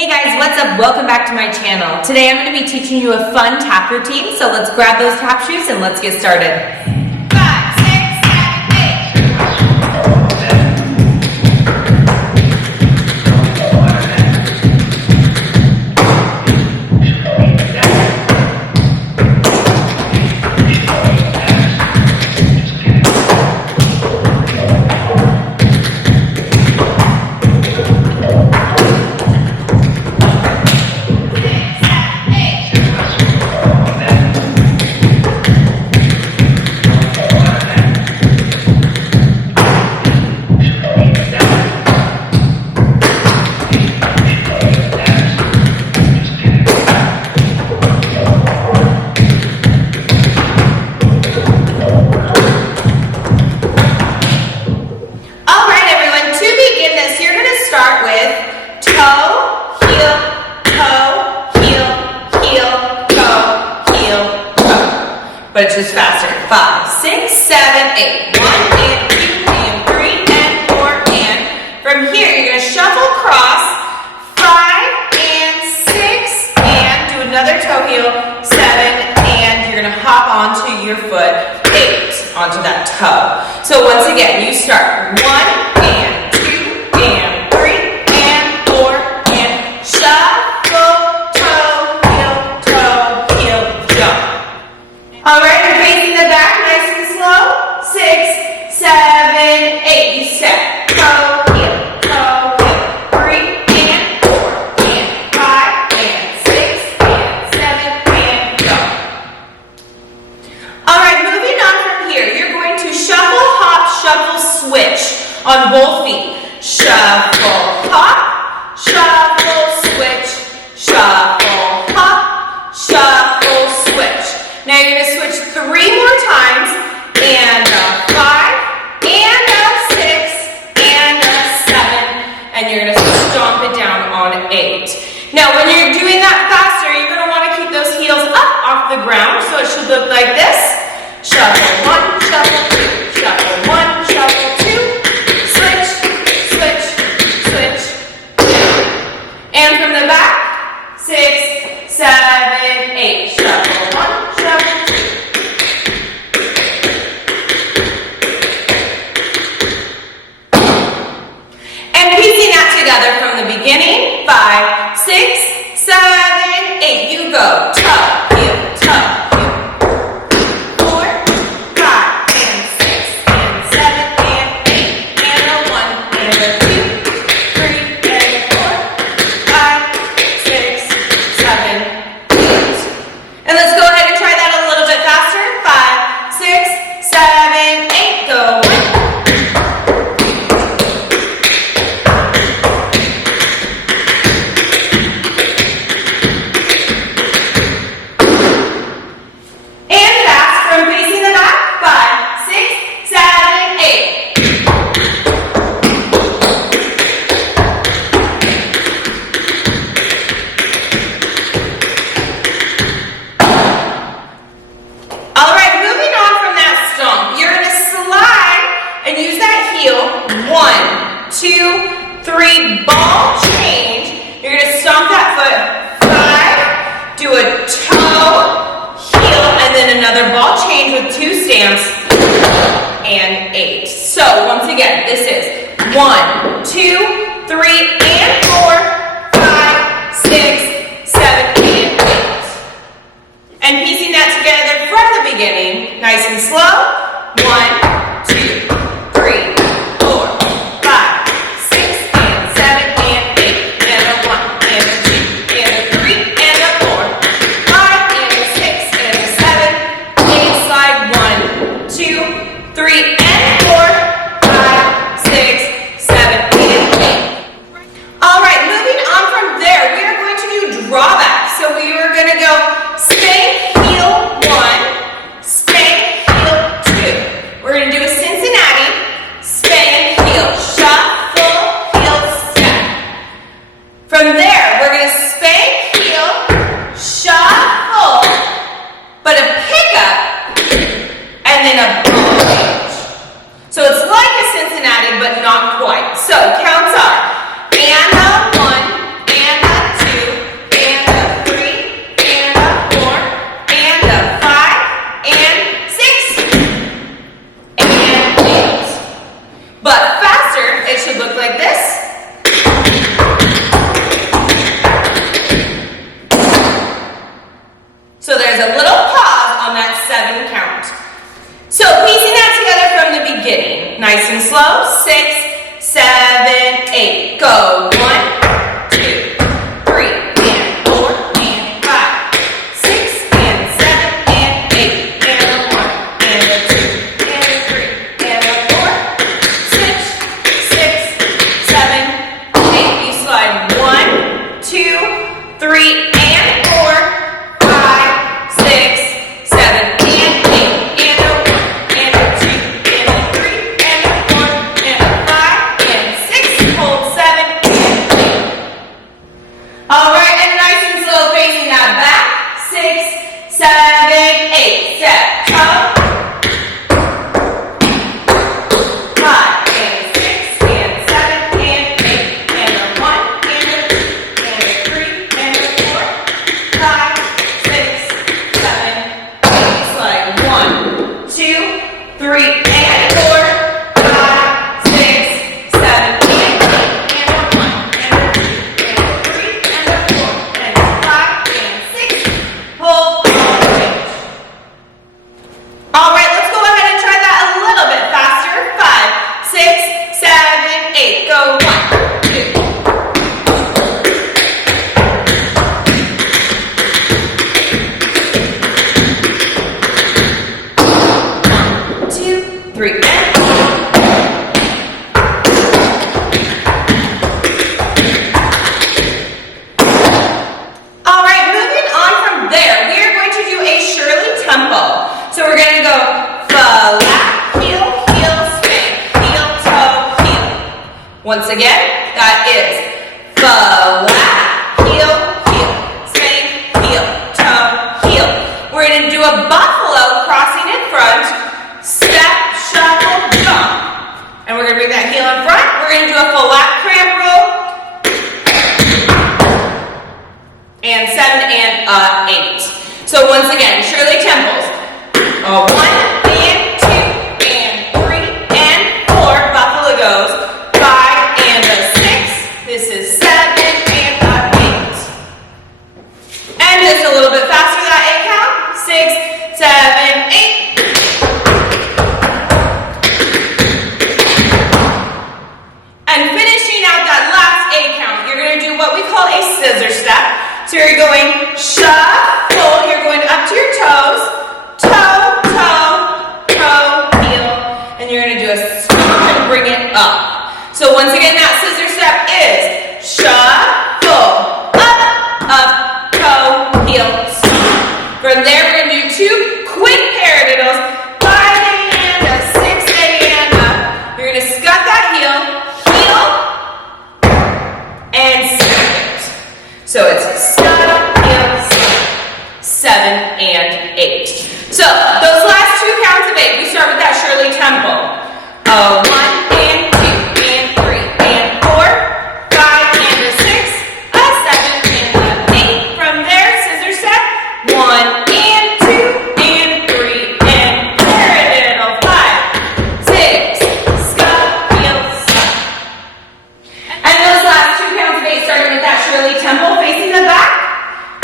Hey guys, what's up? Welcome back to my channel. Today I'm going to be teaching you a fun tap routine, so let's grab those tap shoes and let's get started. But it's just faster. 5, 6, 7, 8. 1 and 2 and 3 and 4 and from here you're going to shuffle across 5 and 6 and do another toe heel 7 and you're going to hop onto your foot 8 onto that toe. So once again you start 1 and 2 and 3 and 4 and shuffle toe heel jump. All right, you're facing the back nice and slow. 6, 7, 8. You step. Toe, heel, 3 and 4 and 5 and 6 and 7 and go. All right, moving on from here, you're going to shuffle, hop, shuffle, switch on both feet. Shuffle, hop, shuffle, switch, shuffle, hop, shuffle, switch. Now you're going to switch 3 more times, and a 5, and a 6, and a 7, and you're going to stomp it down on 8. Now when you're doing that faster, you're going to want to keep those heels up off the ground, so it should look like this. Shuffle 1, shuffle 2, shuffle 1, shuffle 2, switch, switch, switch, and from the back, 6, 7, 8, shuffle 1, together from the beginning. 5, 6, 7, 8. You go toe, heel, 4, 5, and 6, and 7, and 8, and a 1, and a 2, 3, and 4, 5, 6, 7, 8. And let's go ahead and try that a little bit faster. 5, 6, 7, 8. Go 1. Ball change. You're going to stomp that foot 5, do a toe, heel, and then another ball change with 2 stamps and 8. So once again, this is 1, 2, 3, and 4, 5, 6, 7, and 8. And piecing that together from the beginning, nice and slow. 1, 2, 3, 4, 5, 6, and 7, and 8, and a 1, and a 2, and a 3, and a 4, 5, and a 6, and a 7, 8, slide 1, 2, 3, and 4, 5, 6, 7, and 8. All right, moving on from there, we are going to do drawback. So we are going to go spank, heel 1, spank, heel 2. We're going to do a Cincinnati, spank, heel, shuffle, heel, step. From there, we're going to spank, heel, shuffle, but a pickup, and then a ball change. So it's like a Cincinnati, but not quite. So counts are, and a 1, and a Nice and slow. 6, 7, 8. Go. 1, 2, 3, and 4, and 5, 6, and 7, and 8, and a 1, and a 2, and a 3, and a 4. Switch. 6, 7, 8. You slide 1, 2, 3, and 4, 5, 6, 7, and 8, and a 1, and a 2, and a 3, and a 4, and a 5, and 6. Hold 7 and 8. All right, and nice and slow, facing that back. 6, 7, 8. Step, toe. 5, and 6, and 7, and 8, and a 1, and a 2, and a 3, and a 4, 5, 6, 7, 8. Slide 1, 2, 3, and 4, 5, 6, 7, and 8, and a 1, and a 2, and a 3, and a 4, and a 5, and 6. Hold, change. All right, let's go ahead and try that a little bit faster. 5, 6, 7, 8. Go. 1, 2, 3, and all right, moving on from there, we are going to do a Shirley tempo. So we're going to go flat, heel, heel, swing, heel, toe, heel. Once again, that is flat, heel, heel, swing, heel, toe, heel. We're going to do a buffalo crossing in front, step, shuffle, jump. And we're going to bring that heel in front. We're going to do a flat cramp roll. And 7 and 8. So once again, Shirley tempos. 1 and 2 and 3 and 4. Buffalo goes. 5 and a 6. This is 7 and a 8. And just a little bit faster that 8 count. 6, 7, 8. And finishing out that last 8 count, you're going to do what we call a scissor step. So you're going shuffle, you're going up to your toes, toe, toe, toe, heel, and you're going to do a stomp and bring it up. So once again, that scissor step is shuffle, up, toe, heel, stomp. From there, we're going to do 2 quick paradiddles, 5 and a 6 and up. You're going to scut that heel, and snap it. So it's stop, heel, snap, 7 and 8. So those last 2 counts of 8, we start with that Shirley tempo. 1 and 2 and 3 and 4, 5 and a 6, a 7 and a 8. From there, scissor step. 1 and 2 and 3 and paradiddle. 5, 6, stop, heel, snap. And those last 2 counts of 8 starting with that Shirley tempo, facing the back.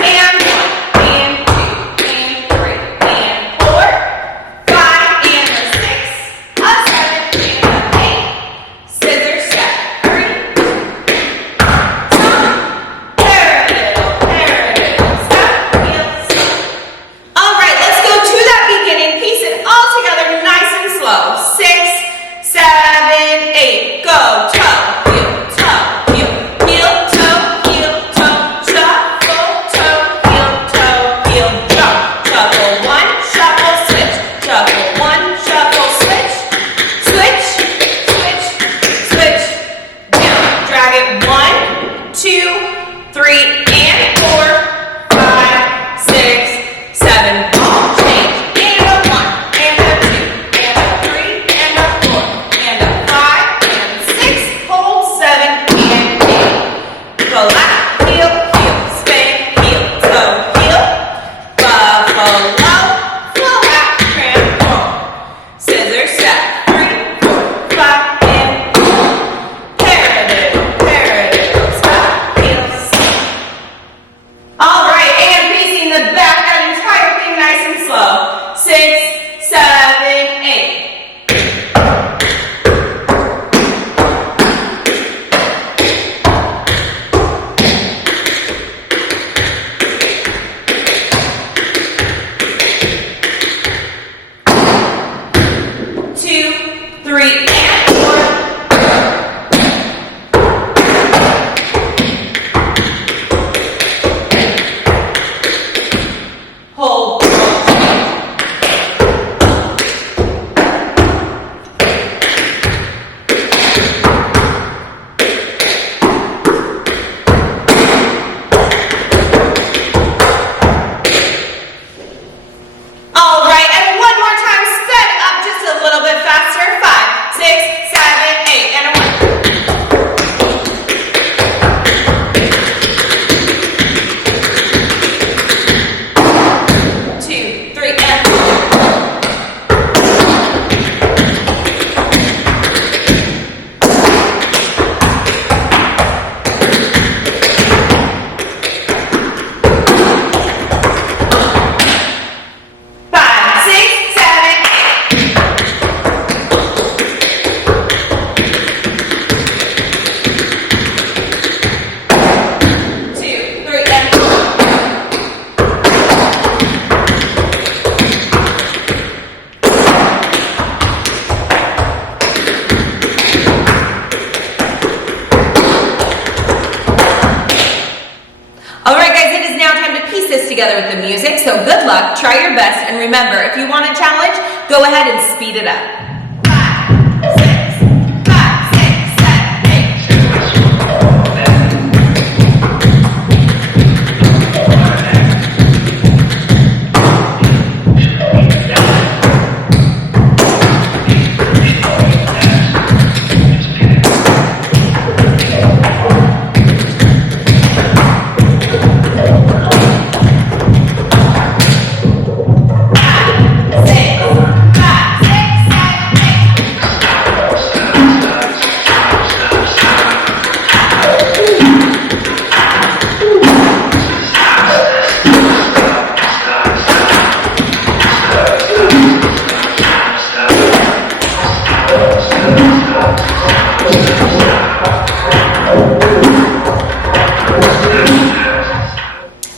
And 1 and 2 and 3 and 4, 5 and a 6, a 7 and a 8. Scissor step. 3, stop, paradiddle, paradiddle, stop, heel, stop. All right, let's go to that beginning. Piece it all together, nice and slow. 6, 7, 8. Go. Toe, heel, heel, heel, toe, shuffle, toe, heel, jump. Shuffle 1, shuffle, switch. Shuffle 1, shuffle, switch. Switch, switch, switch. Down. Drag it 1, 2, 3, and 4, 5, 6, 7. Ball change. And a 1, and a 2, and a 3, and a 4, and a 5, and 6. Hold 7 and 8. Flat, heel, heel, spin, heel, toe, heel. Buffalo, flat, cramp, roll. Scissor step. 3, 4, 5, and paradiddle, paradiddle, stop, heel, stop. my time to piece this together with the music, so good luck, try your best, and remember, if you want a challenge, go ahead and speed it up. 5, 6, 5, 6, 7, 8.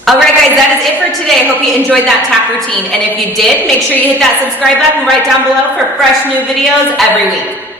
Alright guys, that is it for today. I hope you enjoyed that tap routine. And if you did, make sure you hit that subscribe button right down below for fresh new videos every week.